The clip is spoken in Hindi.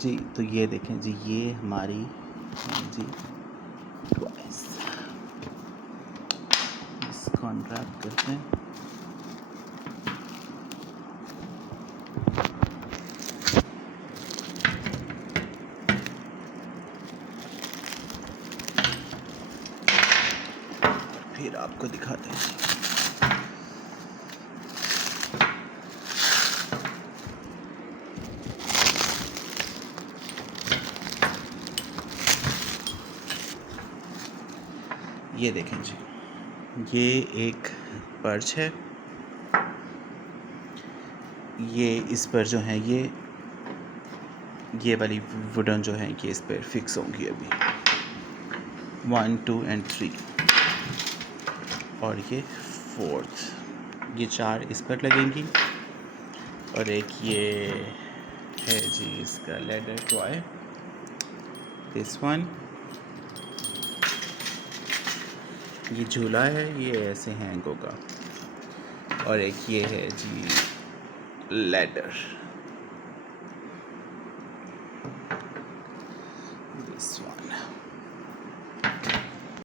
जी। तो ये देखें जी, ये हमारी जी टॉयस, इसको अनरैप करते हैं। फिर आपको दिखाते हैं। ये देखें जी, ये एक पर्च है। ये इस पर जो है ये वाली वुडन जो है ये इस पर फिक्स होंगी अभी 1, 2 and 3 और ये 4th। ये 4 इस पर लगेंगी और एक ये है जी इसका लेदर टॉय, दिस वन। ये झूला है, ये ऐसे हैंग होगा। और एक ये है जी लैडर, दिस वन।